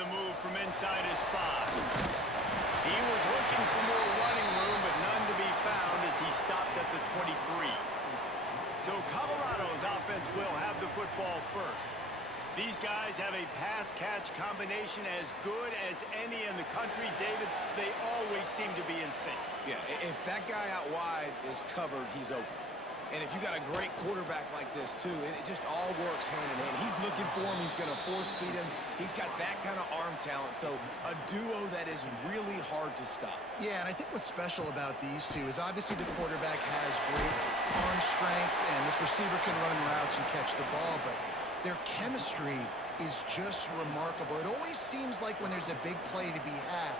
the move from inside his 5. He was looking for more running room, but none to be found as he stopped at the 23. So Colorado's offense will have the football first. These guys have a pass-catch combination as good as any in the country. David, they always seem to be in sync. Yeah, if that guy out wide is covered, he's open. And if you got a great quarterback like this, too, it just all works hand in hand. He's looking for him. He's going to force feed him. He's got that kind of arm talent. So a duo that is really hard to stop. Yeah, and I think what's special about these two is obviously the quarterback has great arm strength, and this receiver can run routes and catch the ball, but their chemistry is just remarkable. It always seems like when there's a big play to be had,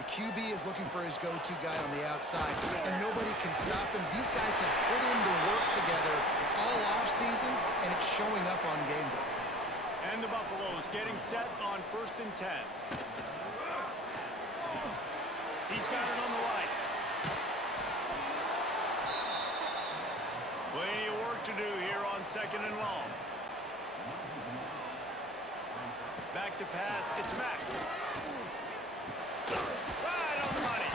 the QB is looking for his go-to guy on the outside, and nobody can stop them. These guys have put in the work together all offseason, and it's showing up on game day. And the Buffaloes getting set on 1st and 10. He's got it on the right. Plenty of work to do here on 2nd and long. Back to pass, it's Mack. Right on the money.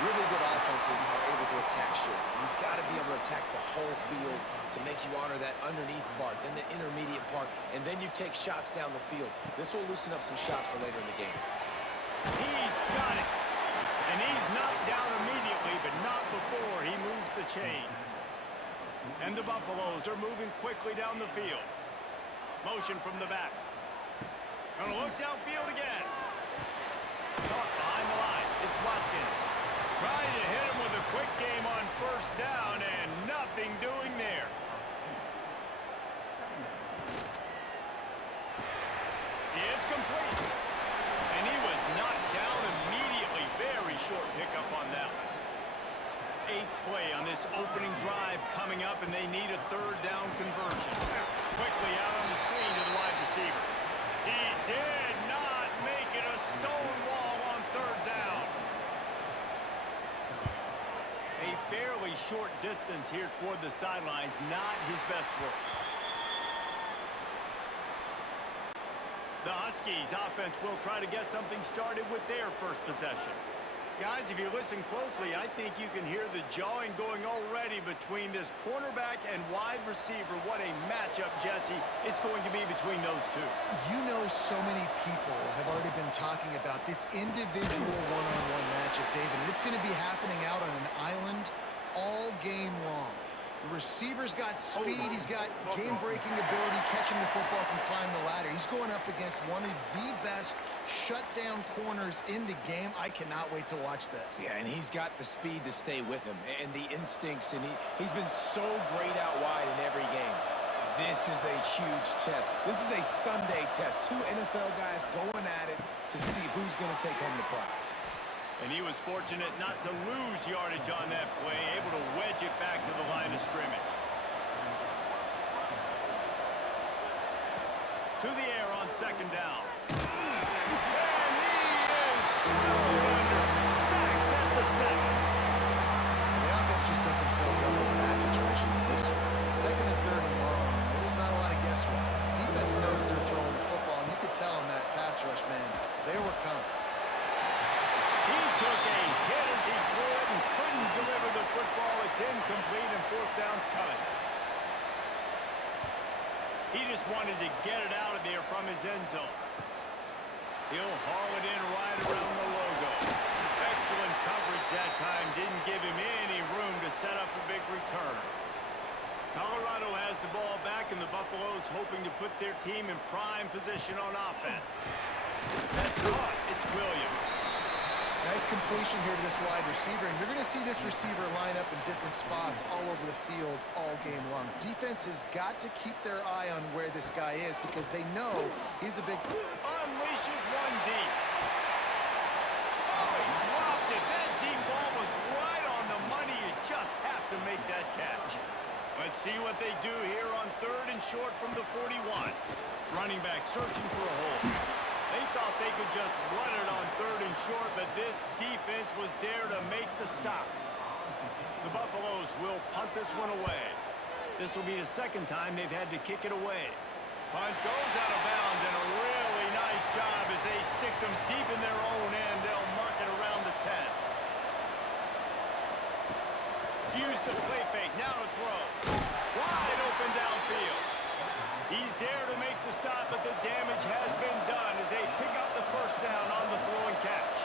Really good offenses are able to attack short. You've got to be able to attack the whole field to make you honor that underneath part, then the intermediate part, and then you take shots down the field. This will loosen up some shots for later in the game. He's got it. And he's knocked down immediately, but not before he moves the chains. And the Buffaloes are moving quickly down the field. Motion from the back. Gonna look downfield again. Caught behind the line. It's Watkins. Trying to hit him with a quick game on 1st down, and nothing doing there. It's complete. And he was knocked down immediately. Very short pickup on that one. 8th play on this opening drive coming up, and they need a 3rd down conversion. Quickly out on the screen to the wide receiver. He did not make it a stone wall on 3rd down. A fairly short distance here toward the sidelines, not his best work. The Huskies offense will try to get something started with their first possession. Guys, if you listen closely, I think you can hear the jawing going already between this cornerback and wide receiver. What a matchup, Jesse, it's going to be between those two. You know, so many people have already been talking about this individual one-on-one matchup, David, and it's going to be happening out on an island all game long. The receiver's got speed, he's got game-breaking ability, catching the football, can climb the ladder. He's going up against one of the best shutdown corners in the game. I cannot wait to watch this. Yeah, and he's got the speed to stay with him and the instincts, and he's been so great out wide in every game. This is a huge test. This is a Sunday test. 2 NFL guys going at it to see who's going to take home the prize. And he was fortunate not to lose yardage on that play, able to wedge it back to the line of scrimmage. To the air on 2nd down. And he is snowed under, sacked at the 7. The offense just set themselves up in a bad situation in this one. 2nd and 3rd and long. There's not a lot of guesswork. Defense knows they're throwing the football, and you could tell in that pass rush, man, they were coming. He took a hit as he threw it and couldn't deliver the football. It's incomplete, and 4th down's coming. He just wanted to get it out of there from his end zone. He'll haul it in right around the logo. Excellent coverage that time. Didn't give him any room to set up a big return. Colorado has the ball back, and the Buffaloes hoping to put their team in prime position on offense. That's caught. It's Williams. Nice completion here to this wide receiver, and you're going to see this receiver line up in different spots all over the field all game long. Defense has got to keep their eye on where this guy is because they know he's a big... Unleashes one deep. Oh, he dropped it. That deep ball was right on the money. You just have to make that catch. Let's see what they do here on 3rd and short from the 41. Running back searching for a hole. They thought they could just run it on 3rd and short, but this defense was there to make the stop. The Buffaloes will punt this one away. This will be the 2nd time they've had to kick it away. Punt goes out of bounds, and a really nice job as they stick them deep in their own end. They'll mark it around the 10. Use the play fake. Now to throw. Wide open downfield. He's there to make the stop, but the damage has been done as they pick up the first down on the throw and catch.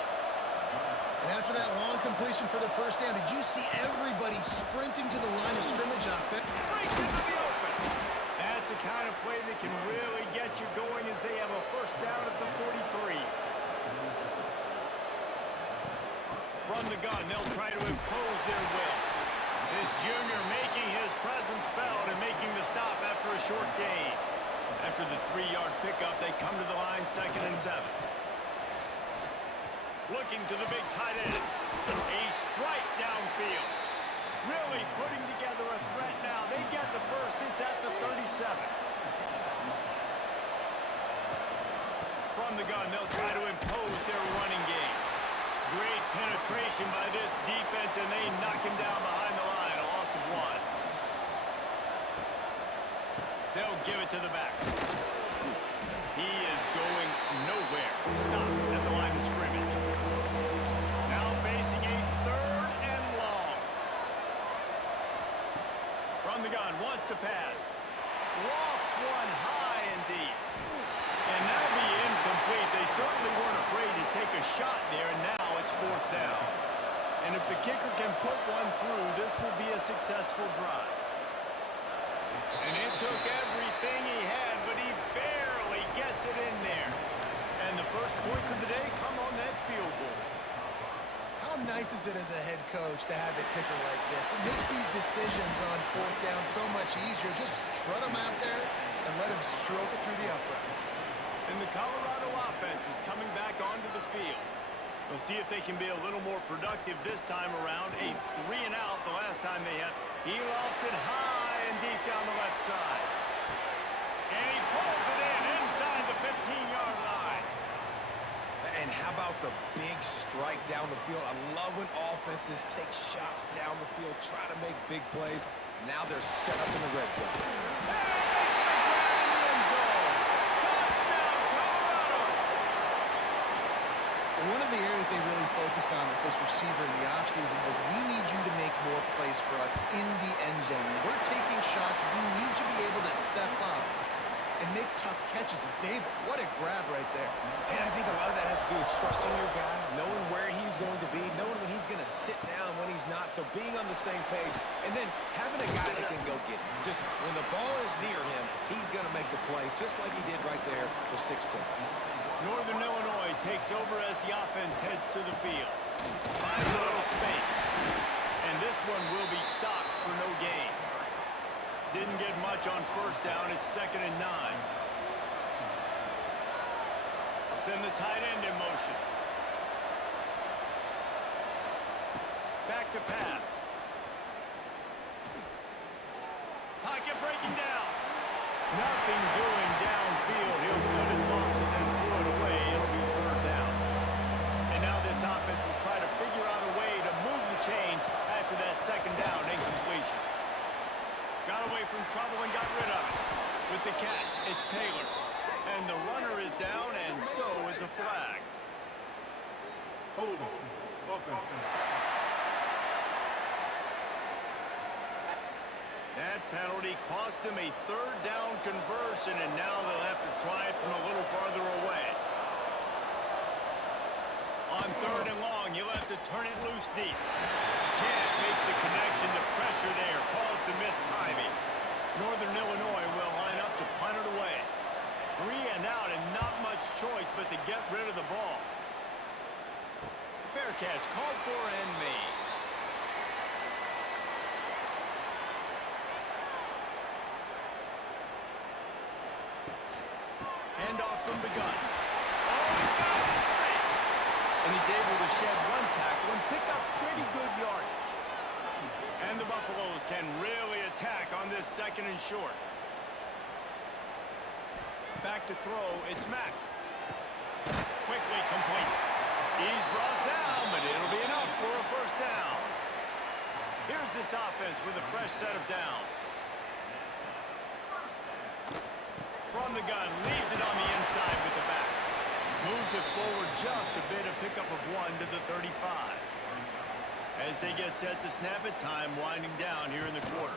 And after that long completion for the first down, did you see everybody sprinting to the line of scrimmage offense? Breaks into the open. That's the kind of play that can really get you going as they have a first down at the 43. From the gun, they'll try to impose their will. This junior making his presence felt and making the stop after a short gain. After the 3-yard pickup, they come to the line 2nd and 7. Looking to the big tight end. A strike downfield. Really putting together a threat now. They get the first. It's at the 37. From the gun, they'll try to impose their running game. Great penetration by this defense, and they knock him down behind the line. A loss of 1. They'll give it to the back. He is going nowhere. Stop at the line of scrimmage. Now facing a 3rd and long. From the gun, wants to pass. Lofts one high and deep. And that'll be incomplete. They certainly weren't afraid to take a shot there, and now it's 4th down. And if the kicker can put one through, this will be a successful drive. And it took everything he had, but he barely gets it in there. And the first points of the day come on that field goal. How nice is it as a head coach to have a kicker like this? It makes these decisions on 4th down so much easier. Just trot him out there and let him stroke it through the uprights. And the Colorado offense is coming back onto the field. We'll see if they can be a little more productive this time around. A 3 and out the last time they had. He lofts it high and deep down the left side. And he pulls it in inside the 15-yard line. And how about the big strike down the field? I love when offenses take shots down the field, try to make big plays. Now they're set up in the red zone. Makes the grab in the end zone. Touchdown, Colorado! One of the areas they really focused on with this receiver in the offseason was we need you to make more plays for us in the end zone. When we're taking shots, we need you to be able to step up and make tough catches. And David, what a grab right there. And I think a lot of that has to do with trusting your guy, knowing where he's going to be, knowing when he's going to sit down, when he's not. So being on the same page, and then having a guy that can go get him. Just when the ball is near him, he's going to make the play, just like he did right there for 6 points. Northern Illinois takes over as the offense heads to the field. Finds a little space. And this one will be stopped for no gain. Didn't get much on first down. It's 2nd and 9. They'll send the tight end in motion. Back to pass. Pocket breaking down. Nothing doing downfield. He'll cut his losses and throw it away. It'll be 3rd down. And now this offense will try to figure out a way to move the chains after that 2nd down incompletion. Got away from trouble and got rid of it. With the catch, it's Taylor. And the runner is down, and so is a flag. Hold on. Offense. That penalty cost them a 3rd down conversion, and now they'll have to try it from a little farther away. On 3rd and long, you'll have to turn it loose deep. Can't make the connection. The pressure there caused the missed timing. Northern Illinois will line up to punt it away. 3 and out, and not much choice but to get rid of the ball. Fair catch, called for and made. Handoff from the gun. Oh, he's got some space. And he's able to shed one tackle and pick up pretty good yardage. And the Buffaloes can really attack on this 2nd and short. Back to throw, it's Mack. Quickly complete. He's brought down, but it'll be enough for a first down. Here's this offense with a fresh set of downs. From the gun, leaves it on the inside with the back. Moves it forward just a bit, a pickup of 1 to the 35. As they get set to snap it, time winding down here in the quarter.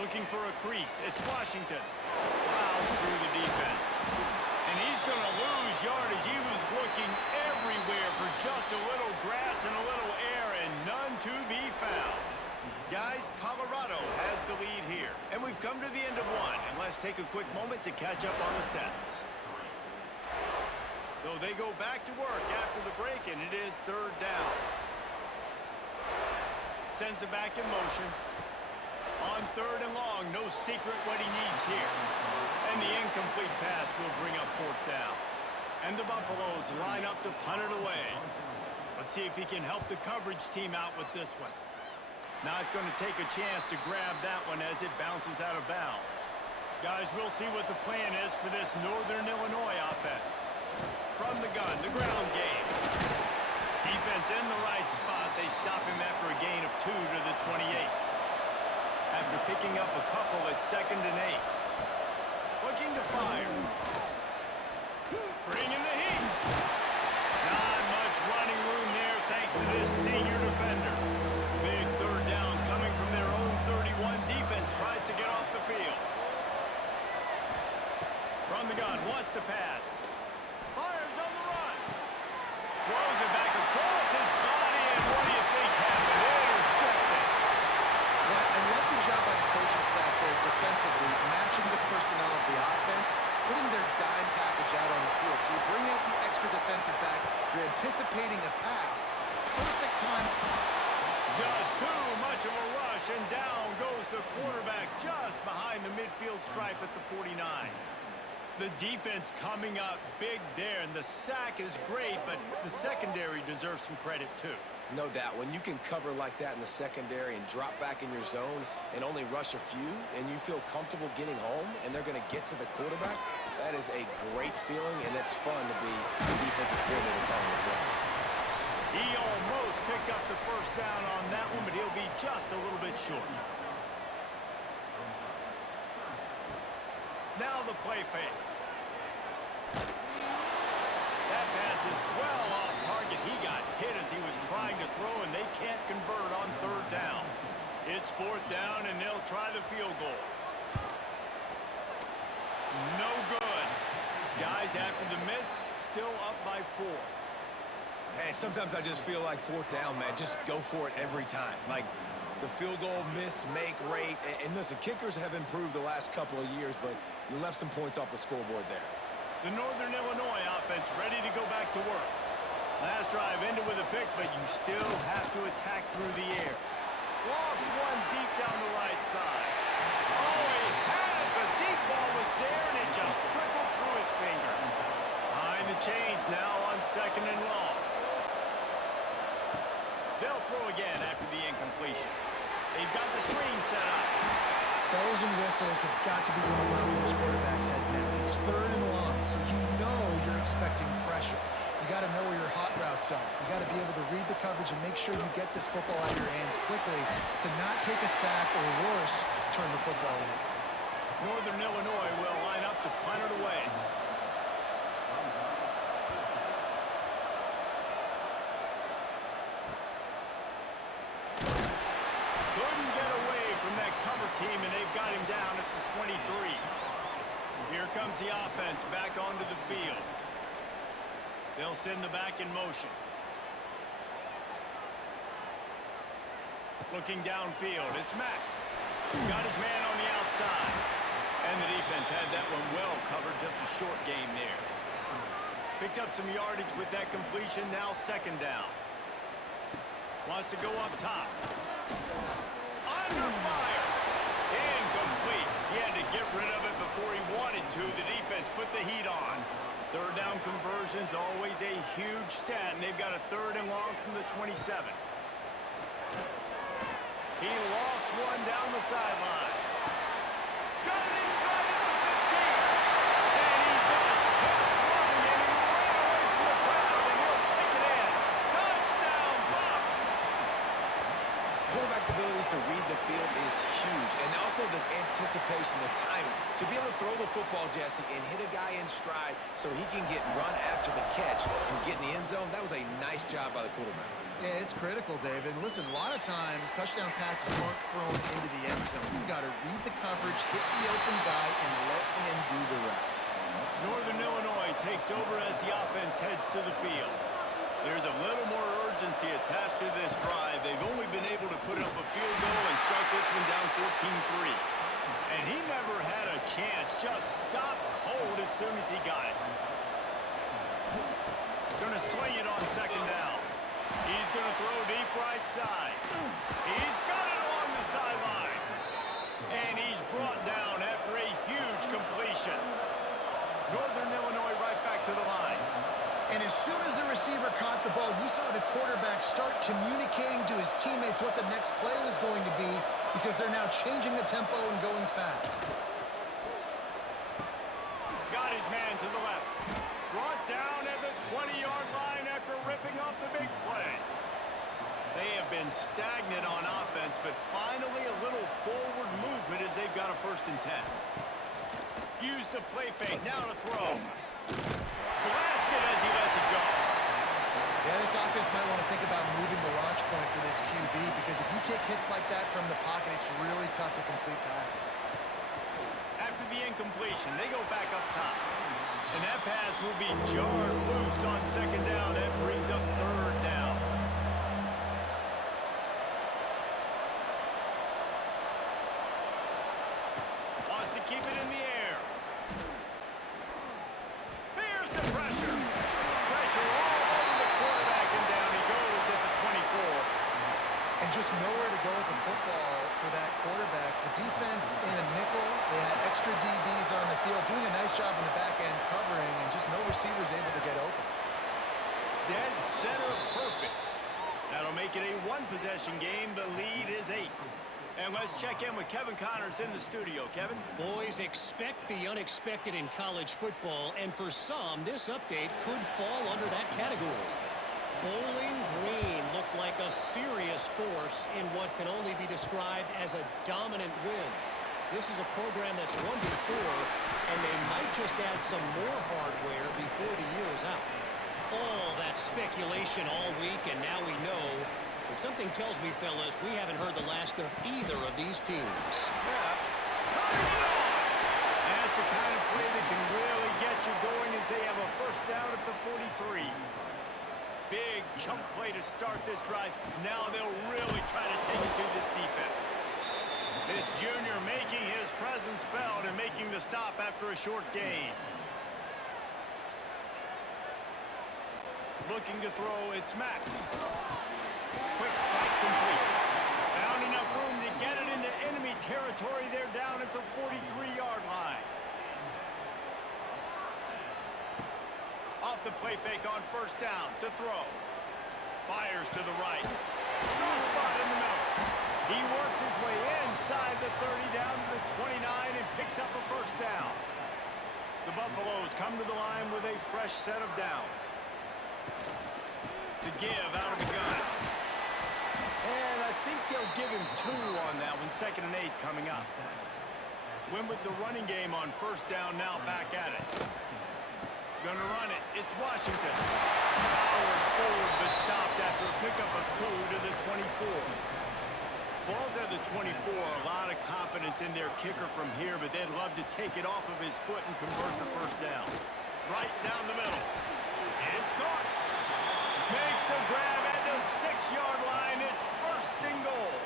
Looking for a crease. It's Washington. Plows through the defense. And he's going to lose yardage. He was looking everywhere for just a little grass and a little air, and none to be found. Guys, Colorado has the lead here. And we've come to the end of one. And let's take a quick moment to catch up on the stats. So they go back to work after the break, and it is 3rd down. Sends it back in motion. On 3rd and long, no secret what he needs here. And the incomplete pass will bring up 4th down. And the Buffaloes line up to punt it away. Let's see if he can help the coverage team out with this one. Not going to take a chance to grab that one as it bounces out of bounds. Guys, we'll see what the plan is for this Northern Illinois offense. From the gun, the ground game. Defense in the right spot. They stop him after a gain of 2 to the 28. After picking up a couple at 2nd and 8. Looking to fire. Bringing the heat. Not much running room there thanks to this senior defender. Big 3rd down coming from their own 31. Defense tries to get off the field. From the gun, wants to pass. Fires on the run. Throws it back across his body, and what do you think happened? Intercepted. Well, I love the job by the coaching staff there defensively, matching the personnel of the offense, putting their dime package out on the field. So you bring out the extra defensive back, you're anticipating a pass. Perfect time. Just too much of a rush, and down goes the quarterback just behind the midfield stripe at the 49. The defense coming up big there, and the sack is great, but the secondary deserves some credit too. No doubt. When you can cover like that in the secondary and drop back in your zone and only rush a few, and you feel comfortable getting home, and they're going to get to the quarterback, that is a great feeling, and it's fun to be the defensive coordinator calling the plays. He almost picked up the 1st down on that one, but he'll be just a little bit short. Now the play fake. That pass is well off target. He got hit as he was trying to throw, and they can't convert on 3rd down. It's 4th down, and they'll try the field goal. No good. Guys, after the miss, still up by 4. Hey, sometimes I just feel like 4th down, man. Just go for it every time. Like, the field goal, miss, make, rate. And listen, kickers have improved the last couple of years, but you left some points off the scoreboard there. The Northern Illinois offense ready to go back to work. Last drive ended with a pick, but you still have to attack through the air. Lost one deep down the right side. Oh, he had it. The deep ball was there, and it just trickled through his fingers. Behind the chains now on 2nd and long. They'll throw again after the incompletion. They've got the screen set up. Bells and whistles have got to be going off in this quarterback's head now. It's 3rd and long, so you know you're expecting pressure. You got to know where your hot routes are. You got to be able to read the coverage and make sure you get this football out of your hands quickly to not take a sack or worse, turn the football in. Northern Illinois will line up to punt it away. Couldn't get away from that cover team, and they've got him down at the 23. Here comes the offense back onto the field. They'll send the back in motion. Looking downfield, it's Mack. Got his man on the outside. And the defense had that one well covered, just a short game there. Picked up some yardage with that completion, now 2nd down. Wants to go up top. Under fire. Incomplete. He had to get rid of it before he wanted to. The defense put the heat on. 3rd down conversion's always a huge stat, and they've got a 3rd and long from the 27. He lost one down the sideline. Got it in stride at the 15. And he just kept running, and he ran away from the crowd, and he'll take it in. Touchdown, Bucks! Quarterback's flexibility to read the field is huge. And also the anticipation, the timing. To be able to throw the football, Jesse, and hit a guy in stride so he can get run after the catch and get in the end zone, that was a nice job by the quarterback. Yeah, it's critical, David. Listen, a lot of times, touchdown passes aren't thrown into the end zone. You've got to read the coverage, hit the open guy, and let him do the rest. Northern Illinois takes over as the offense heads to the field. There's a little more urgency attached to this drive. They've only been able to put up a field goal and start this one down 14-3. And he never had a chance. Just stopped cold as soon as he got it. Gonna sling it on second down. He's gonna throw deep right side. He's got it along the sideline. And he's brought down after a huge completion. Northern Illinois right back to the line. And as soon as the receiver caught the ball, you saw the quarterback start communicating to his teammates what the next play was going to be because they're now changing the tempo and going fast. Got his man to the left. Brought down at the 20-yard line after ripping off the big play. They have been stagnant on offense, but finally a little forward movement as they've got a 1st and 10. Use the play fake, now to throw. Blasted as he lets it go. Yeah, this offense might want to think about moving the launch point for this QB because if you take hits like that from the pocket, it's really tough to complete passes. After the incompletion, they go back up top. And that pass will be jarred loose on second down. That brings up 3rd down. Wants to keep it in the air. There's the pressure. Pressure all over the quarterback, and down he goes at the 24. And just nowhere to go with the football for that quarterback. The defense in a nickel, they had extra DBs on the field, doing a nice job in the back end covering, and just no receivers able to get open. Dead center perfect. That'll make it a 1-possession game. The lead is 8. And let's check in with Kevin Connors in the studio. Kevin? Boys, expect the unexpected in college football, and for some, this update could fall under that category. Bowling Green looked like a serious force in what can only be described as a dominant win. This is a program that's won before, and they might just add some more hardware before the year is out. All that speculation all week, and now we know. But something tells me, fellas, we haven't heard the last of either of these teams. Yeah. Turning it on! That's the kind of play that can really get you going as they have a 1st down at the 43. Big chunk play to start this drive. Now they'll really try to take it to this defense. This junior making his presence felt and making the stop after a short gain. Looking to throw, it's Mack. Quick strike complete. Found enough room to get it into enemy territory. They're down at the 43-yard line. Off the play fake on 1st down to throw. Fires to the right. Soft spot in the middle. He works his way inside the 30 down to the 29 and picks up a 1st down. The Buffaloes come to the line with a fresh set of downs. The give out of the gun. And I think they'll give him 2 on that one. 2nd and 8 coming up. Win with the running game on 1st down, now back at it. Gonna run it. It's Washington. Powers forward, but stopped after a pickup of 2 to the 24. Ball's at the 24. A lot of confidence in their kicker from here, but they'd love to take it off of his foot and convert the 1st down. Right down the middle. It's caught. Makes the grab at the 6-yard line. It's 1st and goal.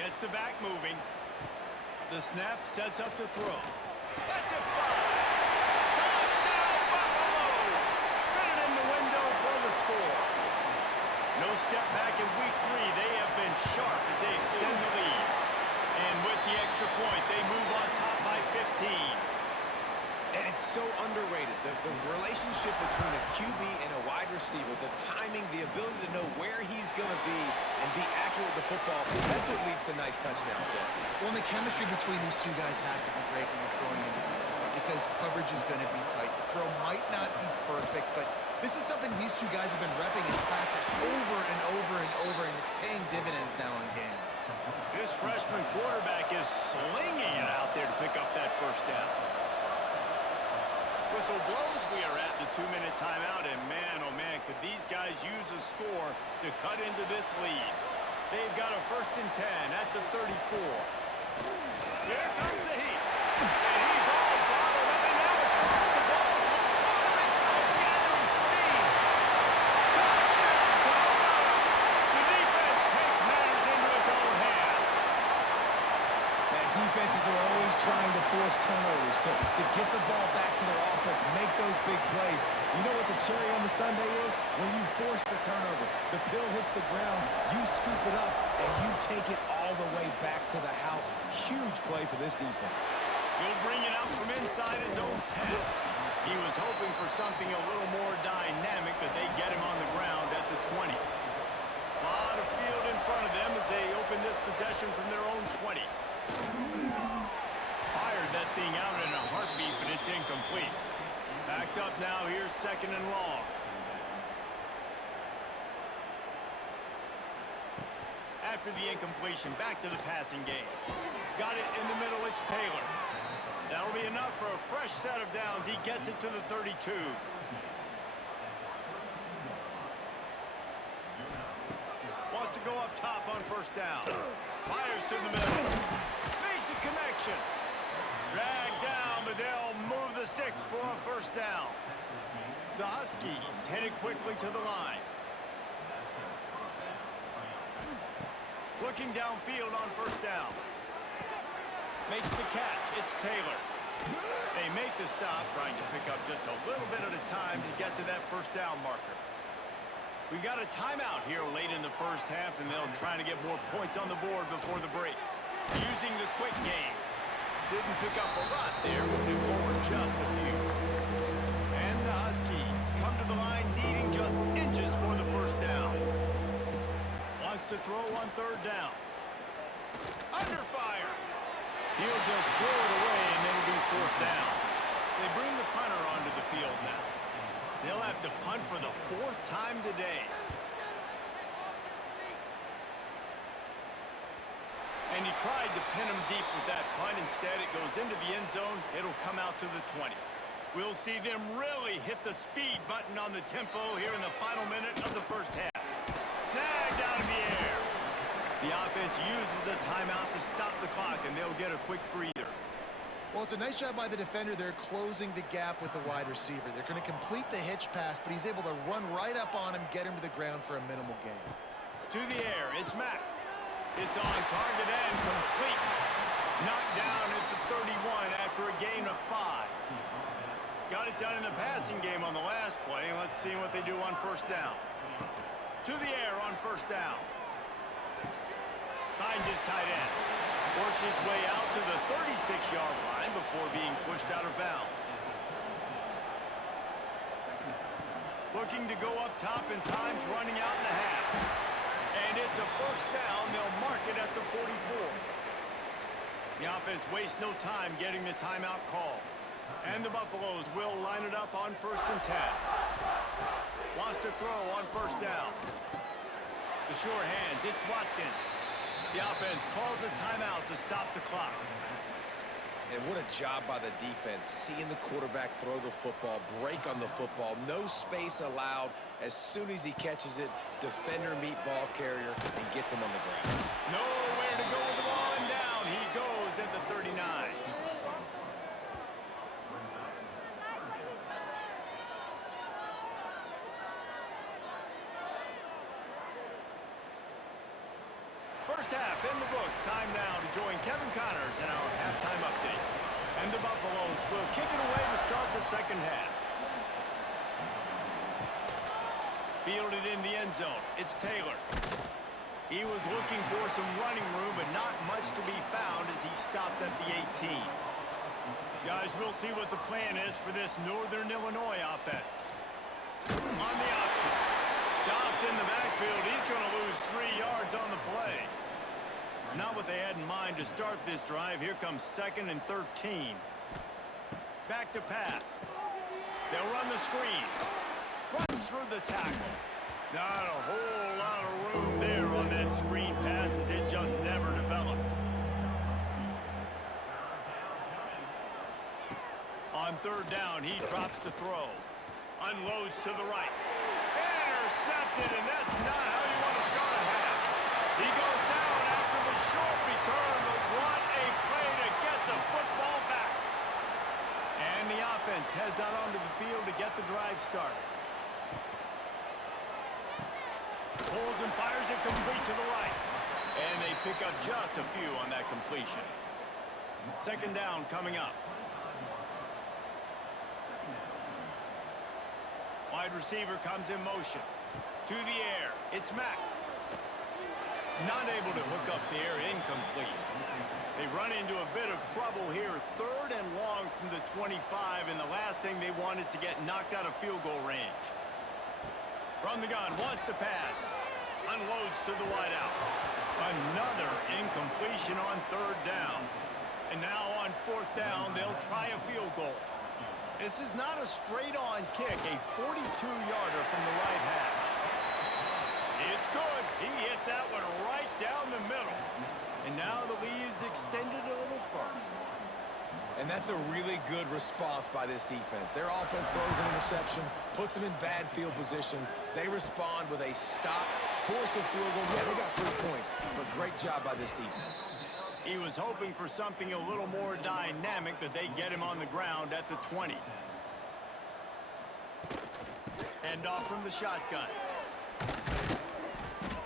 Gets the back moving. The snap sets up the throw. That's it fly. Touchdown Buffaloes! Fit it in the window for the score. No step back in week 3. They have been sharp as they extend the lead. And with the extra point, they move on top by 15. And it's so underrated. The relationship between a QB and a wide receiver, the timing, the ability to know where he's going to be and be accurate with the football, that's what leads to nice touchdowns, Jesse. Well, and the chemistry between these two guys has to be great when they're throwing into defense. Like, because coverage is going to be tight. The throw might not be perfect, but this is something these two guys have been repping in practice over and over and over, and it's paying dividends now in game. This freshman quarterback is slinging it out there to pick up that first down. Whistle blows. We are at the 2-minute timeout, and man, oh man, could these guys use a score to cut into this lead. They've got a 1st and 10 at the 34. Here comes the heat. And he's all bottled up, and now it's first. The ball's moving, it's gathering steam. Touchdown, Colorado. The defense takes matters into its own hands. Man, defenses are always trying to force turnovers to get the ball back to their offense, make those big plays. You know what the cherry on the sundae is? When you force the turnover, the pill hits the ground, you scoop it up, and you take it all the way back to the house. Huge play for this defense. He'll bring it out from inside his own 10. He was hoping for something a little more dynamic, but they get him on the ground at the 20. A lot of field in front of them as they open this possession from their own 20. Fired that thing out in a heartbeat, but it's incomplete. Backed up now, here's 2nd and long. After the incompletion, back to the passing game. Got it in the middle, it's Taylor. That'll be enough for a fresh set of downs. He gets it to the 32. Wants to go up top on 1st down. Fires to the middle. Makes a connection. Dragged down, but they'll move the sticks for a 1st down. The Huskies headed quickly to the line. Looking downfield on 1st down. Makes the catch. It's Taylor. They make the stop, trying to pick up just a little bit at a time to get to that 1st down marker. We got a timeout here late in the 1st half, and they'll try to get more points on the board before the break. Using the quick game. Didn't pick up a lot there, moving forward just a few. And the Huskies come to the line needing just inches for the 1st down. Wants to throw on 3rd down. Under fire. He'll just throw it away, and it'll be 4th down. They bring the punter onto the field now. They'll have to punt for the 4th time today. And he tried to pin him deep with that punt. Instead, it goes into the end zone. It'll come out to the 20. We'll see them really hit the speed button on the tempo here in the final minute of the 1st half. Snagged out of the air. The offense uses a timeout to stop the clock, and they'll get a quick breather. Well, it's a nice job by the defender. They're closing the gap with the wide receiver. They're going to complete the hitch pass, but he's able to run right up on him, get him to the ground for a minimal gain. To the air, it's Mack. It's on target and complete. Knocked down at the 31 after a gain of 5. Got it done in the passing game on the last play. Let's see what they do on 1st down. To the air on 1st down. Finds his tight end. Works his way out to the 36-yard line before being pushed out of bounds. Looking to go up top, and time's running out in the half. And it's a 1st down. They'll mark it at the 44. The offense wastes no time getting the timeout call. And the Buffaloes will line it up on 1st and 10. Wants to throw on 1st down. The sure hands, it's Watkins. The offense calls a timeout to stop the clock. And what a job by the defense, seeing the quarterback throw the football, break on the football, no space allowed. As soon as he catches it, defender meet ball carrier and gets him on the ground. Nowhere to go with the ball, and down he goes at the 39. First half in the books. Time now to join Kevin Connors in our halftime update. And the Buffaloes will kick it away to start the 2nd half. Fielded in the end zone. It's Taylor. He was looking for some running room, but not much to be found as he stopped at the 18. Guys, we'll see what the plan is for this Northern Illinois offense. On the option. Stopped in the backfield. He's going to lose 3 yards on the play. Not what they had in mind to start this drive. Here comes 2nd and 13. Back to pass. They'll run the screen. Runs through the tackle. Not a whole lot of room there on that screen pass as it just never developed. On third down, he drops the throw. Unloads to the right. Intercepted, and that's not how you want to start a half. He goes down after the short return, but what a play to get the football back. And the offense heads out onto the field to get the drive started. Pulls and fires it complete to the right. And they pick up just a few on that completion. Second down coming up. Wide receiver comes in motion. To the air. It's Mack. Not able to hook up the air, incomplete. They run into a bit of trouble here. Third and long from the 25, and the last thing they want is to get knocked out of field goal range. From the gun, wants to pass. Unloads to the wideout. Another incompletion on third down. And now on fourth down, they'll try a field goal. This is not a straight-on kick, a 42-yarder from the right hash. It's good. He hit that one right down the middle. And now the lead is extended a little further. And that's a really good response by this defense. Their offense throws an interception, puts them in bad field position. They respond with a stop, force a field goal. Yeah, they got 3 points, but great job by this defense. He was hoping for something a little more dynamic, but they get him on the ground at the 20. End off from the shotgun.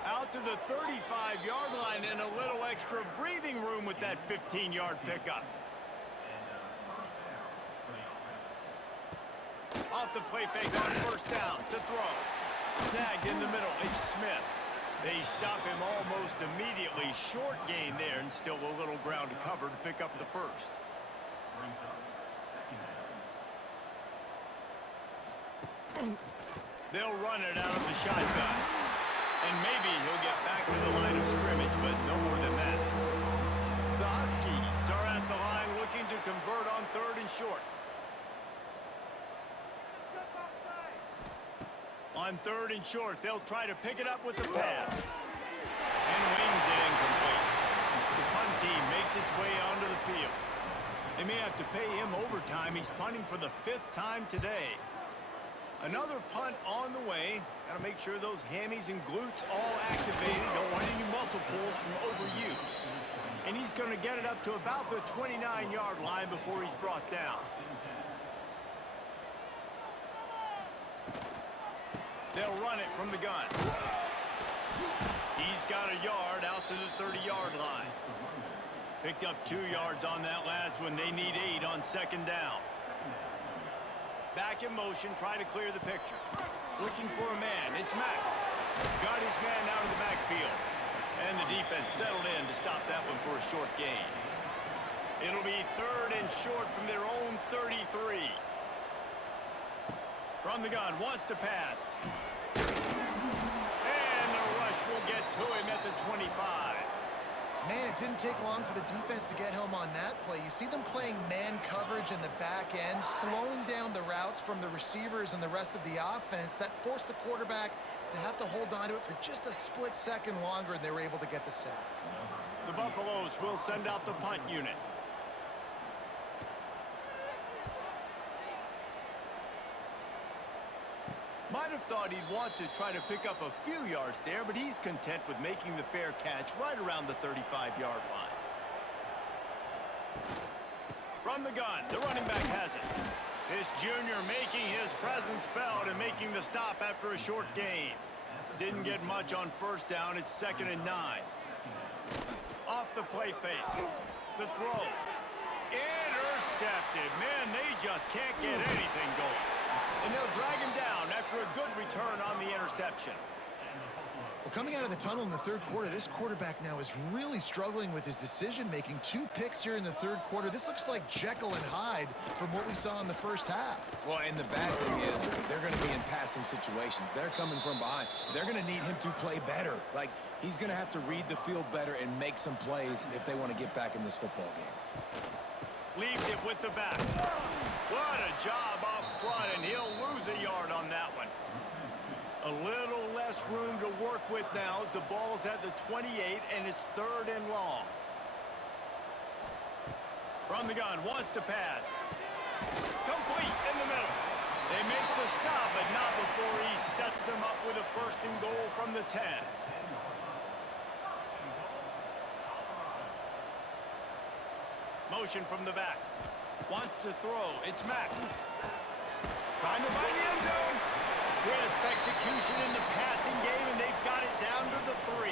Out to the 35-yard line and a little extra breathing room with that 15-yard pickup. Off the play fake on first down to throw. Snagged in the middle. It's Smith. They stop him almost immediately. Short gain there and still a little ground to cover to pick up the first. They'll run it out of the shotgun. And maybe he'll get back to the line of scrimmage, but no more than that. The Huskies are at the line looking to convert on third and short. On third and short, they'll try to pick it up with the pass. And wings it incomplete. The punt team makes its way onto the field. They may have to pay him overtime. He's punting for the 5th time today. Another punt on the way. Got to make sure those hammies and glutes all activated. Don't want any muscle pulls from overuse. And he's going to get it up to about the 29-yard line before he's brought down. They'll run it from the gun. He's got a yard out to the 30-yard line. Picked up 2 yards on that last one. They need 8 on second down. Back in motion, try to clear the picture. Looking for a man. It's Mack. Got his man out of the backfield. And the defense settled in to stop that one for a short gain. It'll be third and short from their own 33. From the gun, wants to pass. And the rush will get to him at the 25. Man, it didn't take long for the defense to get home on that play. You see them playing man coverage in the back end, slowing down the routes from the receivers and the rest of the offense. That forced the quarterback to have to hold on to it for just a split second longer, and they were able to get the sack. The Buffaloes will send out the punt unit. Might have thought he'd want to try to pick up a few yards there, but he's content with making the fair catch right around the 35-yard line. From the gun, the running back has it. This junior making his presence felt and making the stop after a short gain. Didn't get much on first down. It's 2nd and 9. Off the play fake. The throw. Intercepted. Man, they just can't get anything going. And they'll drag him down after a good return on the interception. Well, coming out of the tunnel in the third quarter, this quarterback now is really struggling with his decision-making. 2 picks here in the third quarter. This looks like Jekyll and Hyde from what we saw in the first half. Well, and the bad thing is they're going to be in passing situations. They're coming from behind. They're going to need him to play better. Like, he's going to have to read the field better and make some plays if they want to get back in this football game. Leaves it with the back. What a job up front, and he'll lose a yard on that one. A little less room to work with now as the ball's at the 28, and it's 3rd and long. From the gun, wants to pass. Complete in the middle. They make the stop, but not before he sets them up with a 1st and goal from the 10. Motion from the back. Wants to throw. It's Mack. Trying to find the end zone. Crisp execution in the passing game, and they've got it down to the 3.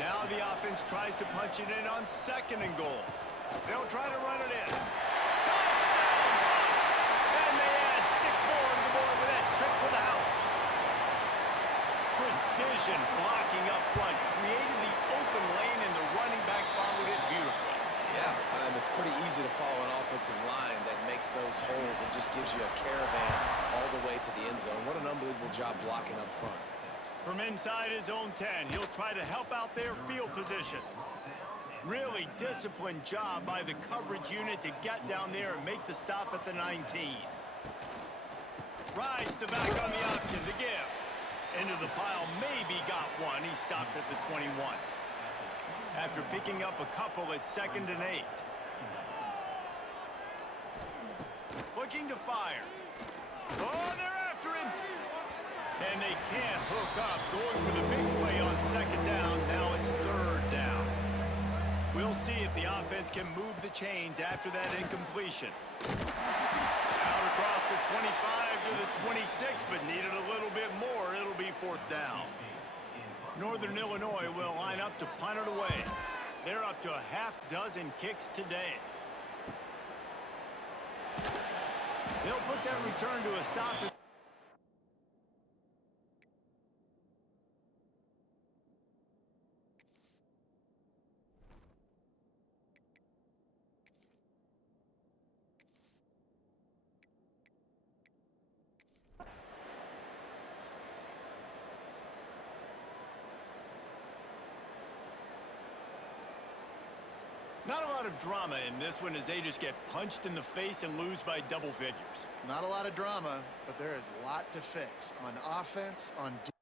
Now the offense tries to punch it in on 2nd and goal. They'll try to run it in. Touchdown, Bucks! And they add 6 more to the board with that trip to the house. Precision blocking up front created the open lane, and the running back followed it beautifully. Yeah, it's pretty easy to follow an offensive line that makes those holes and just gives you a caravan all the way to the end zone. What an unbelievable job blocking up front. From inside his own 10, he'll try to help out their field position. Really disciplined job by the coverage unit to get down there and make the stop at the 19. Rides the back on the option to give. Into the pile, maybe got one. He stopped at the 21. After picking up a couple at 2nd and 8. Looking to fire. Oh, they're after him. And they can't hook up. Going for the big play on 2nd down. Now it's 3rd down. We'll see if the offense can move the chains after that incompletion. Out across the 25 to the 26, but needed a little bit more. It'll be 4th down. Northern Illinois will line up to punt it away. They're up to a half-dozen kicks today. They'll put that return to a stop. Not a lot of drama in this one as they just get punched in the face and lose by double figures. Not a lot of drama, but there is a lot to fix on offense, on defense.